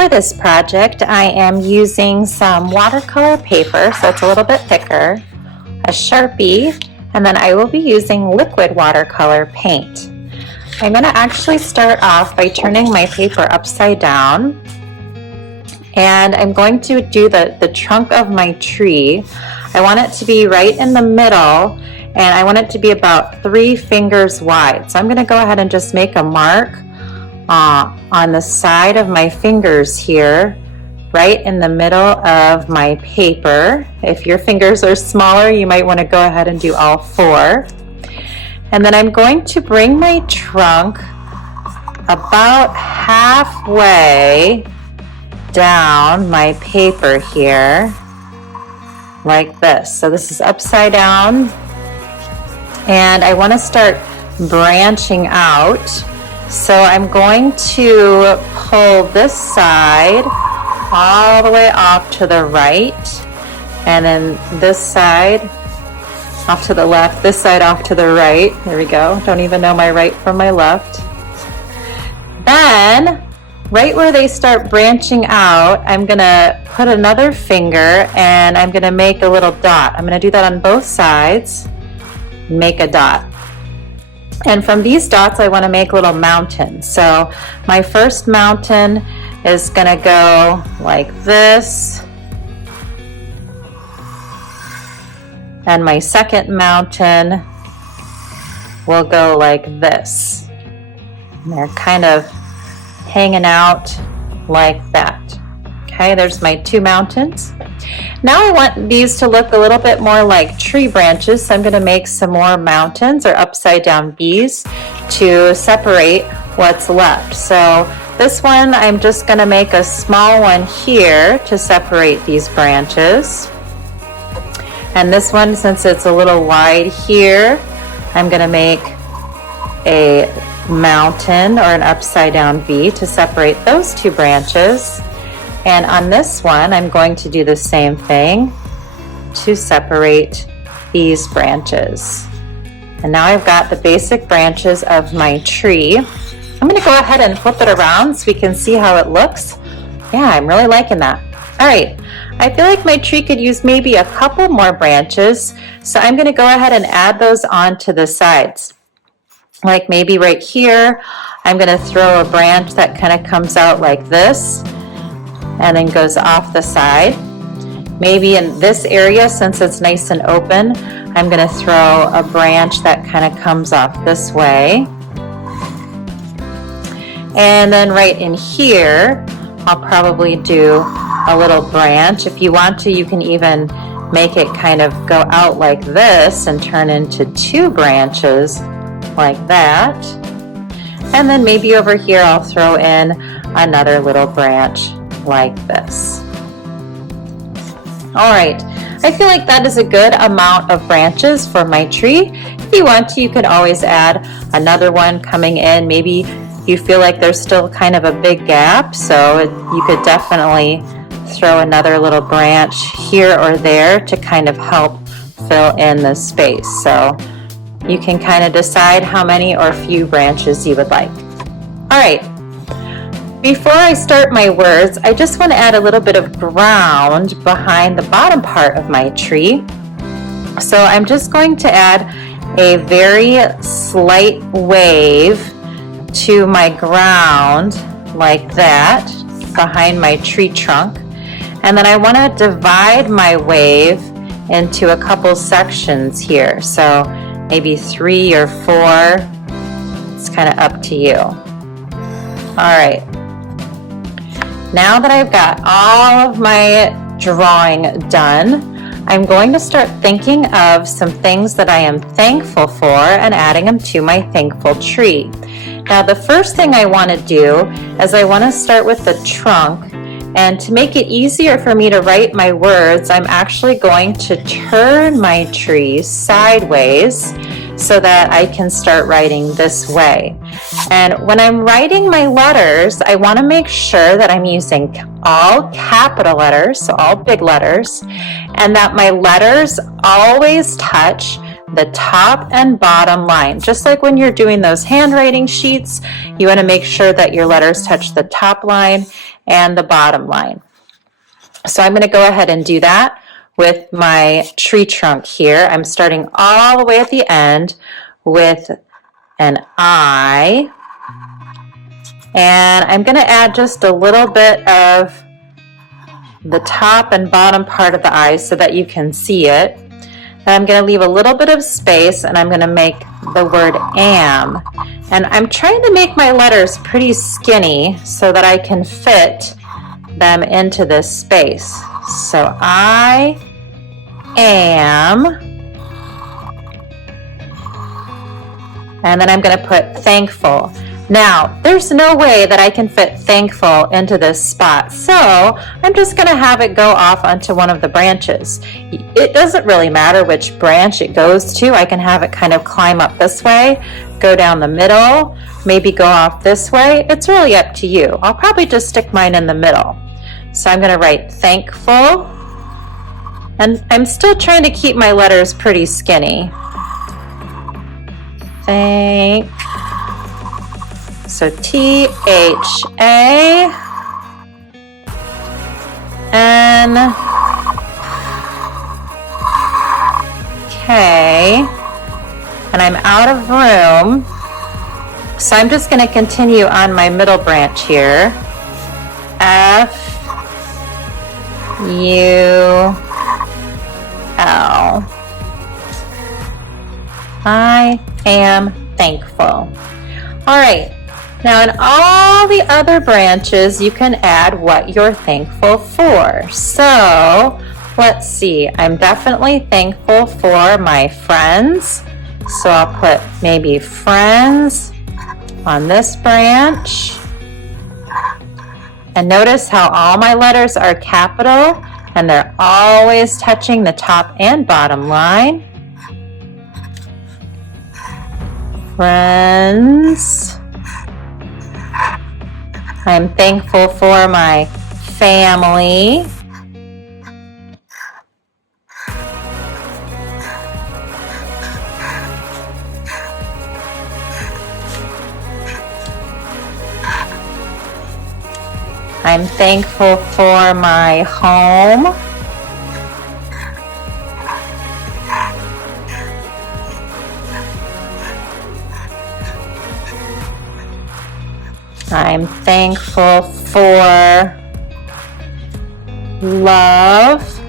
For this project, I am using some watercolor paper, so it's a little bit thicker, a Sharpie, and then I will be using liquid watercolor paint. I'm going to actually start off by turning my paper upside down, and I'm going to do the trunk of my tree. I want it to be right in the middle, and I want it to be about 3 fingers wide. So I'm going to go ahead and just make a mark on the side of my fingers here, right in the middle of my paper. If your fingers are smaller, you might want to go ahead and do all 4. And then I'm going to bring my trunk about halfway down my paper here, like this. So this is upside down, and I want to start branching out. So I'm going to pull this side all the way off to the right, and then this side off to the left, this side off to the right. There we go. Don't even know my right from my left. Then, right where they start branching out, I'm gonna put another finger and I'm gonna make a little dot. I'm gonna do that on both sides, make a dot. And from these dots, I wanna make little mountains. So my first mountain is gonna go like this. And my second mountain will go like this. And they're kind of hanging out like that. Okay, there's my 2 mountains. Now I want these to look a little bit more like tree branches, so I'm going to make some more mountains or upside down V's to separate what's left. So this one, I'm just going to make a small one here to separate these branches. And this one, since it's a little wide here, I'm going to make a mountain or an upside down V to separate those 2 branches. And on this one, I'm going to do the same thing to separate these branches. And now I've got the basic branches of my tree. I'm going to go ahead and flip it around so we can see how it looks. Yeah, I'm really liking that. All right. I feel like my tree could use maybe a couple more branches, so I'm going to go ahead and add those onto the sides. Like maybe right here, I'm going to throw a branch that kind of comes out like this and then goes off the side. Maybe in this area, since it's nice and open, I'm going to throw a branch that kind of comes off this way. And then right in here, I'll probably do a little branch. If you want to, you can even make it kind of go out like this and turn into 2 branches like that. And then maybe over here I'll throw in another little branch like this. All right, I feel like that is a good amount of branches for my tree. If you want to, you can always add another one coming in. Maybe you feel like there's still kind of a big gap, so you could definitely throw another little branch here or there to kind of help fill in the space. So you can kind of decide how many or few branches you would like. All right, before I start my words, I just want to add a little bit of ground behind the bottom part of my tree. So I'm just going to add a very slight wave to my ground like that behind my tree trunk. And then I want to divide my wave into a couple sections here. So maybe 3 or 4. It's kind of up to you. All right. Now that I've got all of my drawing done, I'm going to start thinking of some things that I am thankful for and adding them to my thankful tree. Now, the first thing I want to do is I want to start with the trunk. And to make it easier for me to write my words, I'm actually going to turn my tree sideways so that I can start writing this way. And when I'm writing my letters, I want to make sure that I'm using all capital letters, so all big letters, and that my letters always touch the top and bottom line. Just like when you're doing those handwriting sheets, you want to make sure that your letters touch the top line and the bottom line. So I'm going to go ahead and do that with my tree trunk here. I'm starting all the way at the end with an I, and I'm going to add just a little bit of the top and bottom part of the I so that you can see it. And I'm going to leave a little bit of space, and I'm going to make the word am. And I'm trying to make my letters pretty skinny so that I can fit them into this space. So I am, and then I'm going to put thankful. Now, there's no way that I can fit thankful into this spot, so I'm just going to have it go off onto one of the branches. It doesn't really matter which branch it goes to. I can have it kind of climb up this way, go down the middle, maybe go off this way. It's really up to you. I'll probably just stick mine in the middle. So I'm going to write thankful, and I'm still trying to keep my letters pretty skinny. Thank. So T-H-A N K, and I'm out of room, so I'm just going to continue on my middle branch here. F-U-L. I am thankful. All right. Now in all the other branches, you can add what you're thankful for. So let's see, I'm definitely thankful for my friends. So I'll put maybe friends on this branch. And notice how all my letters are capital and they're always touching the top and bottom line. Friends. I'm thankful for my family. I'm thankful for my home. I'm thankful for love.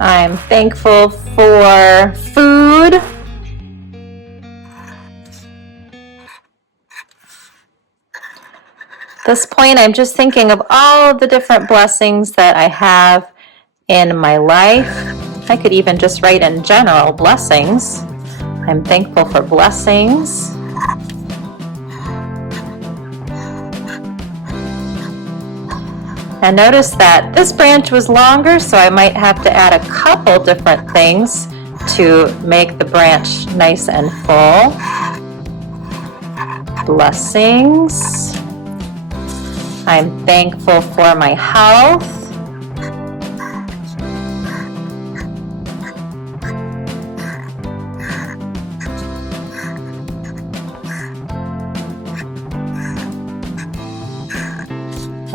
I'm thankful for food. At this point, I'm just thinking of all of the different blessings that I have in my life. I could even just write in general blessings. I'm thankful for blessings. And notice that this branch was longer, so I might have to add a couple different things to make the branch nice and full. Blessings. I'm thankful for my health.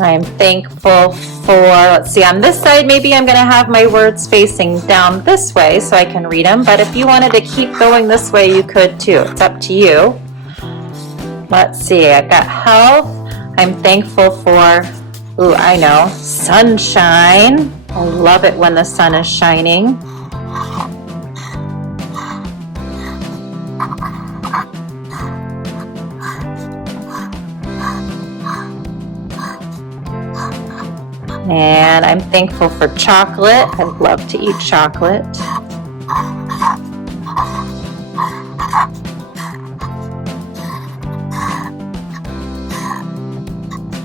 I'm thankful for, let's see, on this side, maybe I'm going to have my words facing down this way so I can read them. But if you wanted to keep going this way, you could too. It's up to you. Let's see, I've got health. I'm thankful for, ooh, I know, sunshine. I love it when the sun is shining. And I'm thankful for chocolate. I love to eat chocolate.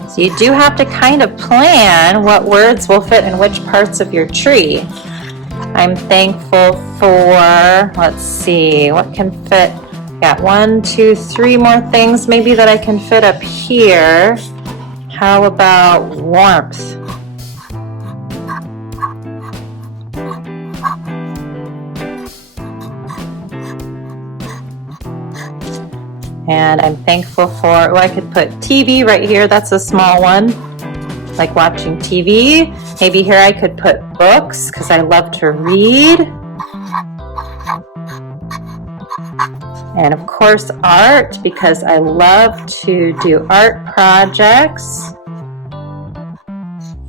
So you do have to kind of plan what words will fit in which parts of your tree. I'm thankful for, let's see, what can fit? Got 1, 2, 3 more things maybe that I can fit up here. How about warmth? And I'm thankful for, I could put TV right here. That's a small one, like watching TV. Maybe here I could put books because I love to read. And of course art, because I love to do art projects.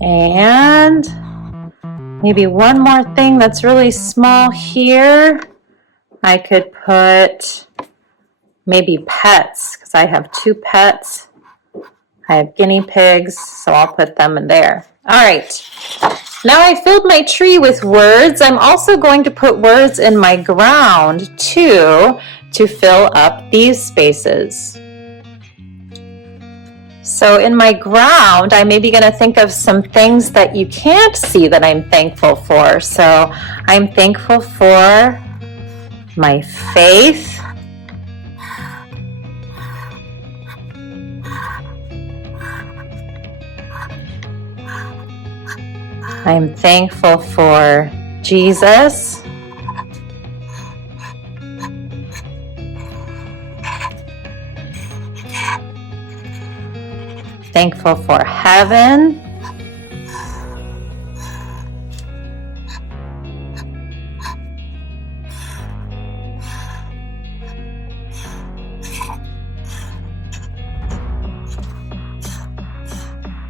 And maybe one more thing that's really small here. I could put maybe pets, because I have 2 pets. I have guinea pigs, so I'll put them in there. All right, now I filled my tree with words. I'm also going to put words in my ground too, to fill up these spaces. So in my ground, I'm maybe going to think of some things that you can't see that I'm thankful for. So I'm thankful for my faith. I'm thankful for Jesus. Thankful for heaven.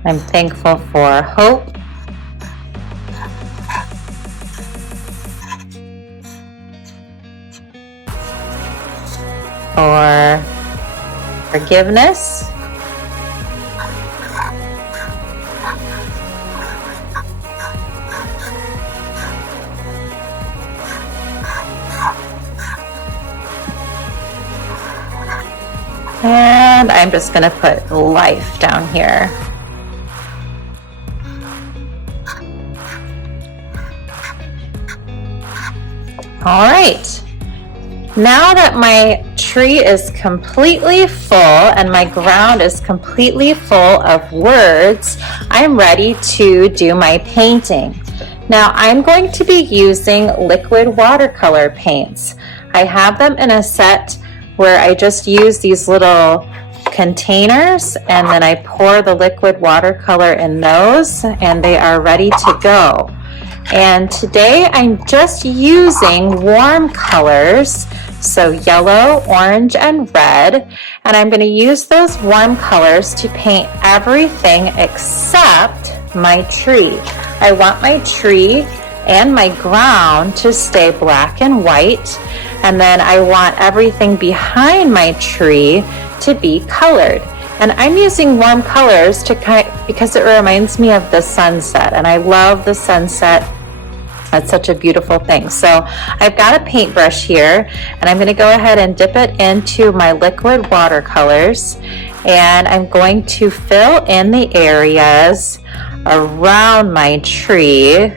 I'm thankful for hope. For forgiveness. And I'm just going to put life down here. All right. Now that my tree is completely full and my ground is completely full of words, I'm ready to do my painting. Now I'm going to be using liquid watercolor paints. I have them in a set where I just use these little containers and then I pour the liquid watercolor in those and they are ready to go. And today I'm just using warm colors, so yellow, orange, and red, and I'm going to use those warm colors to paint everything except my tree. I want my tree and my ground to stay black and white, and then I want everything behind my tree to be colored. And I'm using warm colors because it reminds me of the sunset, and I love the sunset. That's such a beautiful thing. So I've got a paintbrush here, and I'm going to go ahead and dip it into my liquid watercolors, and I'm going to fill in the areas around my tree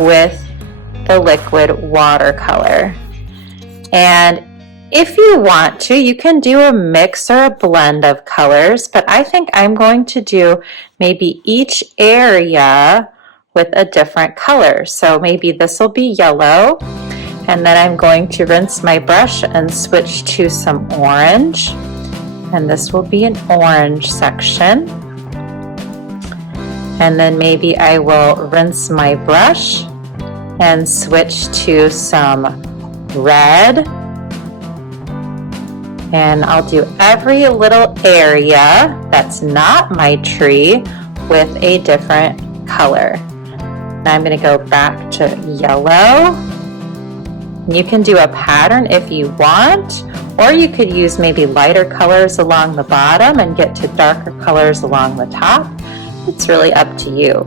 with the liquid watercolor. And if you want to, you can do a mix or a blend of colors, but I think I'm going to do maybe each area with a different color. So maybe this will be yellow, and then I'm going to rinse my brush and switch to some orange, and this will be an orange section. And then maybe I will rinse my brush and switch to some red. And I'll do every little area that's not my tree with a different color. Now I'm going to go back to yellow. You can do a pattern if you want, or you could use maybe lighter colors along the bottom and get to darker colors along the top. It's really up to you.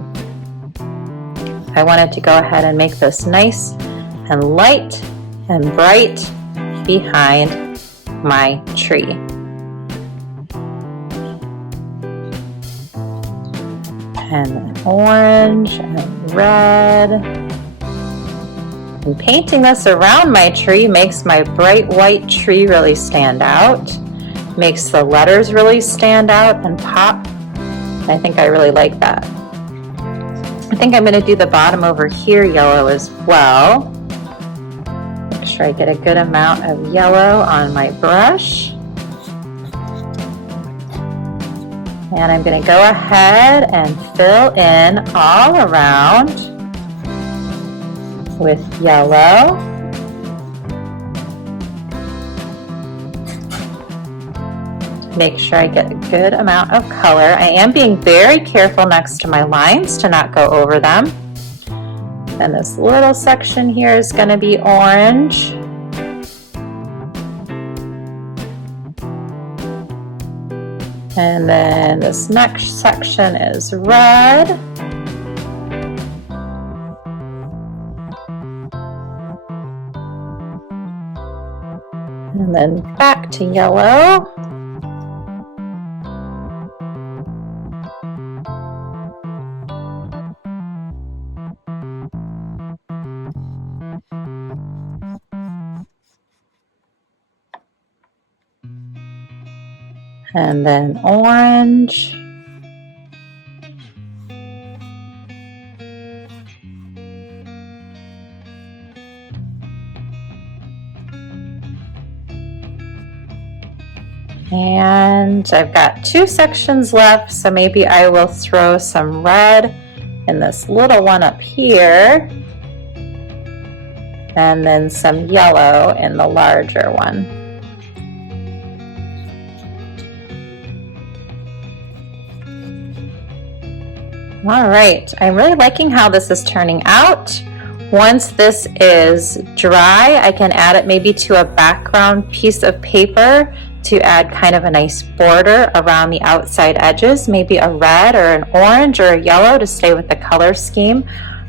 I wanted to go ahead and make this nice and light and bright behind my tree. And then orange and red. And painting this around my tree makes my bright white tree really stand out. Makes the letters really stand out and pop. I think I really like that. I think I'm going to do the bottom over here yellow as well. Make sure I get a good amount of yellow on my brush. And I'm going to go ahead and fill in all around with yellow. Make sure I get a good amount of color. I am being very careful next to my lines to not go over them. And this little section here is going to be orange. And then this next section is red. And then back to yellow. And then orange. And I've got 2 sections left, so maybe I will throw some red in this little one up here, and then some yellow in the larger one. All right, I'm really liking how this is turning out. Once this is dry, I can add it maybe to a background piece of paper to add kind of a nice border around the outside edges, maybe a red or an orange or a yellow to stay with the color scheme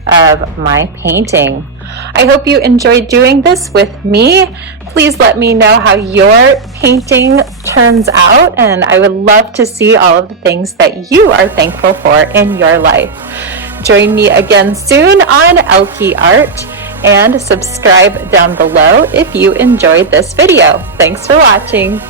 of my painting. I hope you enjoyed doing this with me. Please let me know how your painting turns out, and I would love to see all of the things that you are thankful for in your life. Join me again soon on Elke Art, and subscribe down below if you enjoyed this video. Thanks for watching.